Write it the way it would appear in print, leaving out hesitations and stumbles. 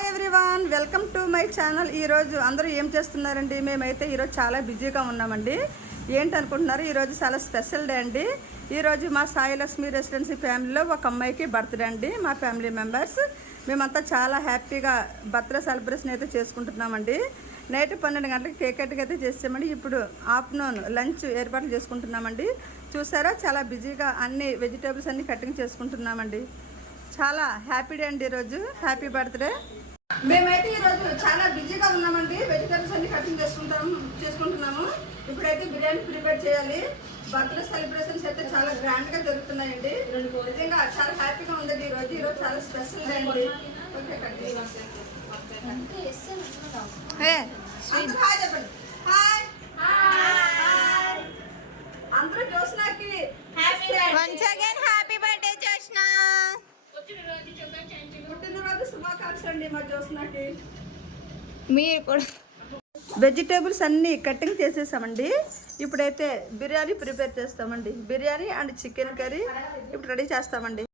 Hi everyone, welcome to my channel. ఈరోజు అందరూ ఏం చేస్తున్నారండి? మేమైతే ఈరోజు చాలా బిజీగా ఉన్నామండి. ఏంటనుకుంటున్నారు? ఈరోజు చాలా స్పెషల్ డే అండి. ఈరోజు మా సాయిలక్ష్మి రెసిడెన్సీ ఫ్యామిలీలో ఒక అమ్మాయికి బర్త్డే అండి. మా ఫ్యామిలీ మెంబర్స్ మేమంతా చాలా హ్యాపీగా బర్త్డే సెలబ్రేషన్ అయితే చేసుకుంటున్నామండి. నైట్ 12 గంటలకు కేక్ కటింగ్ అయితే చేసామండి. ఇప్పుడు ఆఫ్టర్నూన్ లంచ్ ఏర్పాట్లు చేసుకుంటున్నామండి. చూసారా, చాలా బిజీగా అన్ని వెజిటేబుల్స్ అన్ని కటింగ్ చేసుకుంటున్నామండి. చాలా హ్యాపీ డే అండి ఈరోజు. Happy birthday. మేమైతే ఈరోజు చాలా బిజీగా ఉన్నామండి. వెజిటేబుల్స్ అన్ని కటింగ్ చేసుకుంటున్నాము. ఇప్పుడైతే బిర్యానీ ప్రిపేర్ చేయాలి. బర్త్డే సెలబ్రేషన్స్ అయితే చాలా గ్రాండ్గా జరుగుతున్నాయండి. నిజంగా చాలా హ్యాపీగా ఉండేది ఈరోజు చాలా స్పెషల్ డే అండి. ఓకే, అందరూ జోష్నాకి పుట్టినరోజు శుభాకాంక్షలు అండి మా జోష్నాకి. మీరు కూడా వెజిటేబుల్స్ అన్నీ కటింగ్ చేసేసామండి. ఇప్పుడైతే బిర్యానీ ప్రిపేర్ చేస్తామండి. బిర్యానీ అండ్ చికెన్ కర్రీ ఇప్పుడు రెడీ చేస్తామండి.